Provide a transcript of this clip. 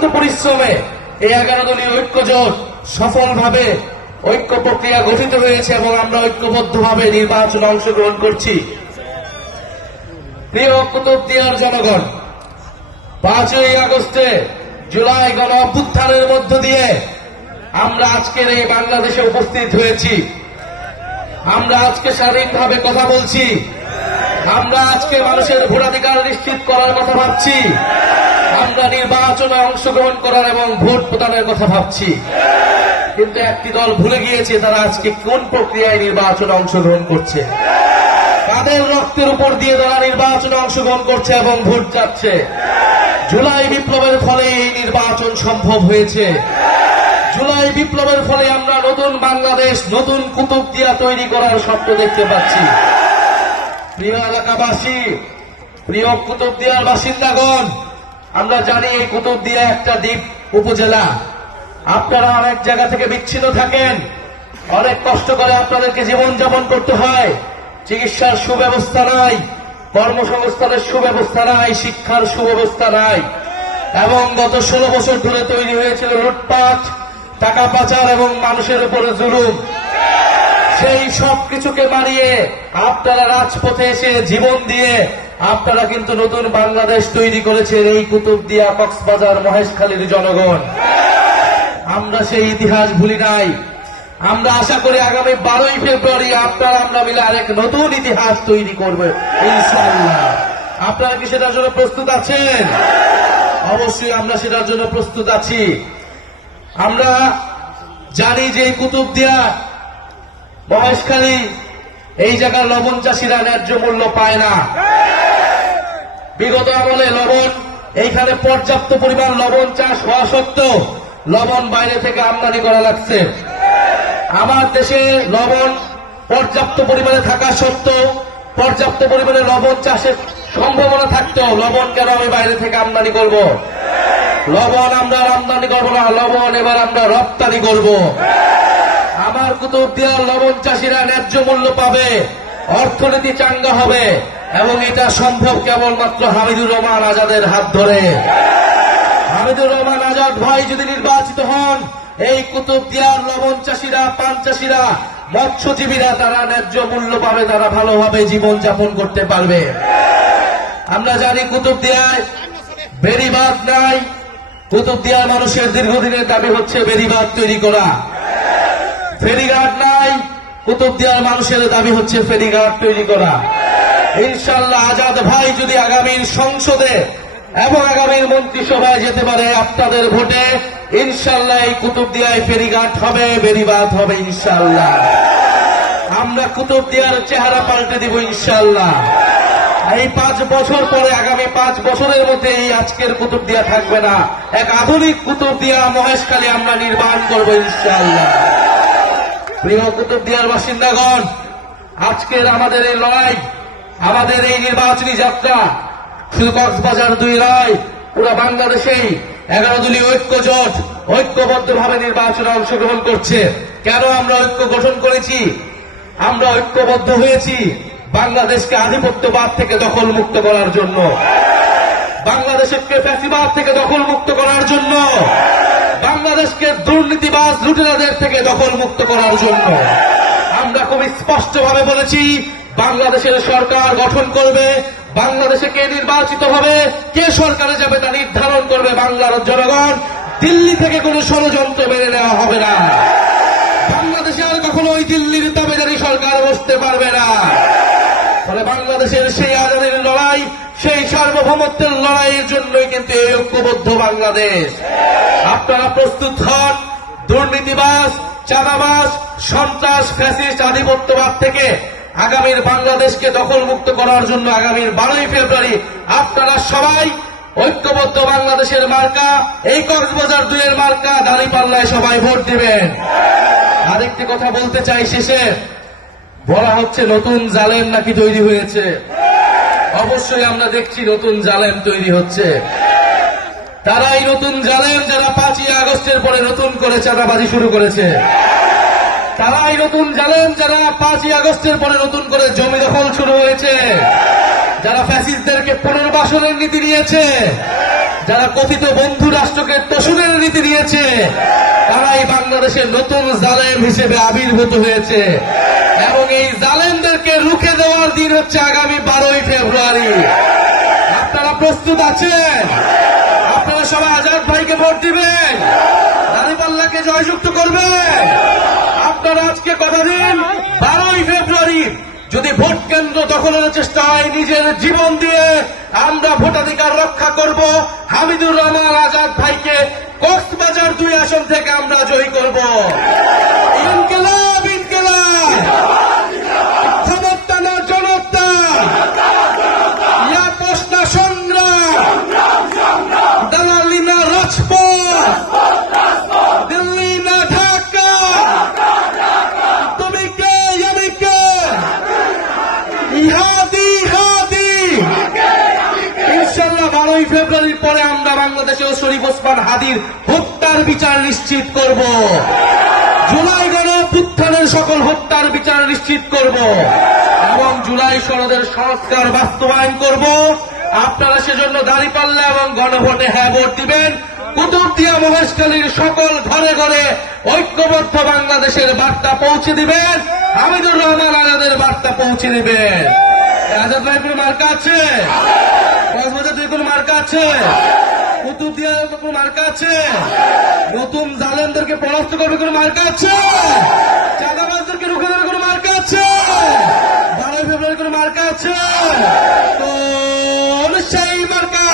অক্লান্ত পরিশ্রমে এই 11 দলীয় ঐক্য জোট সফলভাবে ঐক্য প্রক্রিয়া গঠিত হয়েছে এবং আমরা ঐক্যবদ্ধভাবে নির্বাচনে অংশগ্রহণ করছি। প্রিয় কুতুবদিয়ার জনগণ, 5ই আগস্টে জুলাই গণ অভ্যুত্থানের মধ্য দিয়ে আমরা আজকের এই বাংলাদেশে উপস্থিত হয়েছি। আমরা আজকে স্বাধীনভাবে কথা বলছি। আমরা আজকে মানুষের ভোটাধিকার নিশ্চিত করার কথা ভাবছি। আমরা নির্বাচনে অংশগ্রহণ করার এবং ভোট প্রদানের কথা ভাবছি। কিন্তু একটি দল ভুলে গিয়েছে তারা আজকে কোন প্রক্রিয়ায় নির্বাচনে অংশগ্রহণ করছে, তাদের রক্তের উপর দিয়ে তারা নির্বাচনে অংশগ্রহণ করছে এবং ভোট চাচ্ছে। জুলাই বিপ্লবের ফলে এই নির্বাচন সম্ভব হয়েছে। জুলাই বিপ্লবের ফলে আমরা নতুন বাংলাদেশ, নতুন কুতুবদিয়া তৈরি করার স্বপ্ন দেখতে পাচ্ছি। প্রিয় এলাকাবাসী, প্রিয় কুতুবদিয়ার বাসিন্দাগণ, আমরা জানি এই কুতুবদিয়া একটা দ্বীপ উপজেলা। আপনারা অনেক জায়গা থেকে বিচ্ছিন্ন থাকেন, অনেক কষ্ট করে আপনাদেরকে জীবনযাপন করতে হয়। চিকিৎসার সুব্যবস্থা নাই, কর্মসংস্থানের সুব্যবস্থা নাই, শিক্ষার সুব্যবস্থা নাই এবং গত 16 বছর ধরে তৈরি হয়েছিল লুটপাট, টাকা পাচার এবং মানুষের উপরে জুলুম। সেই সব কিছুকে মারিয়ে আপনারা রাজপথে এসে জীবন দিয়ে আপনারা কিন্তু নতুন বাংলাদেশ তৈরি করেছেন এই কুতুবদিয়া, কক্সবাজার, মহেশখালীর জনগণ। আমরা সেই ইতিহাস ভুলি নাই। আমরা আশা করি আগামী 12ই ফেব্রুয়ারি আপনারা আমরা মিলে আরেক নতুন ইতিহাস তৈরি করবে ইনশাআল্লাহ। আপনারা কি সেটার জন্য প্রস্তুত আছেন? অবশ্যই আমরা সেটার জন্য প্রস্তুত আছি। আমরা জানি যে এই কুতুবদিয়া, মহেশখালী, এই জায়গার লবণ চাষিরা ন্যায্য মূল্য পায় না। বিগত আমলে লবণ, এইখানে পর্যাপ্ত পরিমাণ লবণ চাষ হওয়া সত্ত্বেও লবণ বাইরে থেকে আমদানি করা লাগছে। আমার দেশে লবণ পর্যাপ্ত পরিমাণে থাকা সত্ত্বেও, পর্যাপ্ত পরিমাণে লবণ চাষের সম্ভাবনা থাকতেও লবণ কেন আমি বাইরে থেকে আমদানি করব? লবণ আমরা আমদানি করব না, লবণ এবার আমরা রপ্তানি করব। আমার কুতুবদিয়ার লবণ চাষিরা ন্যায্য মূল্য পাবে, অর্থনীতি চাঙ্গা হবে এবং এটা সম্ভব কেবলমাত্র হামিদুর রহমান আজাদের হাত ধরে। হামিদুর রহমান আজাদ ভাই যদি নির্বাচিত হন, এই কুতুবদিয়ার লবণ চাষিরা, পান চাষিরা, মৎস্যজীবীরা তারা ন্যায্য মূল্য পাবে, তারা ভালোভাবে জীবন যাপন করতে পারবে। আমরা জানি কুতুবদিয়ায় বেড়িবাঁধ নাই। কুতুবদিয়ার মানুষের দীর্ঘদিনের দাবি হচ্ছে বেড়িবাঁধ তৈরি করা। ফেরিঘাট নাই, কুতুবদিয়ার মানুষের দাবি হচ্ছে ফেরিঘাট তৈরি করা। ইনশাআল্লাহ আজাদ ভাই যদি আগামীর সংসদে এবং আগামীর মন্ত্রিসভায় যেতে পারে আপনাদের ভোটে, ইনশাআল্লাহ এই কুতুবদিয়ায় ফেরিঘাট হবে, বেড়িবাঁধ হবে ইনশাআল্লাহ। আমরা কুতুবদিয়ার চেহারা পাল্টে দিব ইনশাআল্লাহ। এই 5 বছর পরে, আগামী 5 বছরের মধ্যে এই আজকের কুতুবদিয়া থাকবে না, এক আধুনিক কুতুবদিয়া মহেশখালী আমরা নির্মাণ করব ইনশাআল্লাহ। প্রিয় কুতুবদিয়ার বাসিন্দাগণ, আজকের আমাদের এই লড়াই, আমাদের এই নির্বাচনী যাত্রা শুধু কক্সবাজার 2 নয়, পুরো বাংলাদেশেই 11 দলীয় ঐক্য জোট ঐক্যবদ্ধভাবে নির্বাচনে অংশগ্রহণ করছে। কেন আমরা ঐক্য গঠন করেছি? আমরা ঐক্যবদ্ধ হয়েছি বাংলাদেশকে আধিপত্যবাদ থেকে দখল মুক্ত করার জন্য, বাংলাদেশকে ফ্যাসিবাদ থেকে দখল মুক্ত করার জন্য, বাংলাদেশকে দুর্নীতিবাজ লুটেরাদের থেকে দখল মুক্ত করার জন্য। আমরা খুব স্পষ্টভাবে বলেছি বাংলাদেশের সরকার গঠন করবে, বাংলাদেশে কে নির্বাচিত হবে, কে সরকারে যাবে তা নির্ধারণ করবে বাংলার জনগণ। দিল্লি থেকে কোন ষড়যন্ত্র মেনে নেওয়া হবে না। বাংলাদেশে আর কখনো ওই দিল্লির দাবিদারি সরকার বসতে পারবে না। ফলে বাংলাদেশের সেই আজাদের লড়াই, সেই সার্বভৌমত্বের লড়াইয়ের জন্যই কিন্তু এই ঐক্যবদ্ধ বাংলাদেশ। আপনারা প্রস্তুত হন দুর্নীতিবাজ, চাঁদাবাজ, সন্ত্রাস, ফ্যাসিস্ট, আধিপত্যবাদ থেকে আগামীর বাংলাদেশকে দখলমুক্ত করার জন্য আগামীর 12ই ফেব্রুয়ারি আপনারা সবাই ঐক্যবদ্ধ বাংলাদেশের মার্কা, এই কক্সবাজার 2 এর মার্কা দাঁড়িপাল্লায় সবাই ভোট দিবেন। আরেকটি কথা বলতে চাই শেষে, বলা হচ্ছে নতুন জালেম নাকি তৈরি হয়েছে। অবশ্যই আমরা দেখছি নতুন জালেম তৈরি হচ্ছে। তারাই নতুন জালেম যারা 5ই আগস্টের পরে নতুন করে চাঁদাবাজি শুরু করেছে। তারাই নতুন জালেম যারা 5ই আগস্টের পরে নতুন করে জমি দখল শুরু হয়েছে, যারা ফ্যাসিস্টদেরকে পুনর্বাসনের নীতি নিয়েছে, যারা কথিত বন্ধু রাষ্ট্রকে তোষণের নীতি দিয়েছে, তারাই বাংলাদেশের নতুন জালেম হিসেবে আবির্ভূত হয়েছে এবং এই জালেমদেরকে রুখে দেওয়ার দিন হচ্ছে আগামী 12ই ফেব্রুয়ারি। আপনারা প্রস্তুত আছেন? আপনারা সবাই আজাদ ভাইকে ভোট দিবেন, দাঁড়িপাল্লাকে জয়যুক্ত করবেন। আপনারা আজকে কথা দিন, 12ই ফেব্রুয়ারি যদি ভোট কেন্দ্র দখলের চেষ্টা হয়, নিজের জীবন দিয়ে আমরা ভোটাধিকার রক্ষা করব। হামিদুর রহমান আজাদ ভাইকে কক্সবাজার 2 আসন থেকে আমরা জয়ী করব। ইনকিলাব ইনকিলাব, ক্ষমতা না জনতা, ইয়া প্রশ্ন সংগ্রাম, দালালি না রাজপথ, দিল্লি না ঢাকা, তুমি কে আমি কে, ইহাদি হাদি। ইনশাআল্লাহ 12ই ফেব্রুয়ারির পরে আমরা বাংলাদেশে শরীফ ওসমান হাদির হত্যার বিচার নিশ্চিত করব। জুলাই গণঅভ্যুত্থানের সকল হত্যার বিচার নিশ্চিত করব এবং জুলাই সনদের সংস্কার বাস্তবায়ন করব। আপনারা সেজন্য দাঁড়িপাল্লা এবং গণভোটে হ্যাঁ ভোট দিবেন। কুতুবদিয়া মহেশখালীর সকল ঘরে ঘরে ঐক্যবদ্ধ বাংলাদেশের বার্তা পৌঁছে দিবেন। হামিদুর রহমান আজাদের বার্তা পৌঁছে দিবেন। আজাদ ভাই কোনো মার্কা আছে? কক্সবাজার দুই কোনো মার্কা আছে? কুতুবদিয়া কোনো মার্কা আছে? নতুন জালেমদেরকে পরাস্ত করবে কোনো মার্কা আছে? চাঁদাবাজদেরকে রুখে দেবে কোনো মার্কা আছে? 12ই ফেব্রুয়ারি কোনো মার্কা আছে? তো সেই মার্কা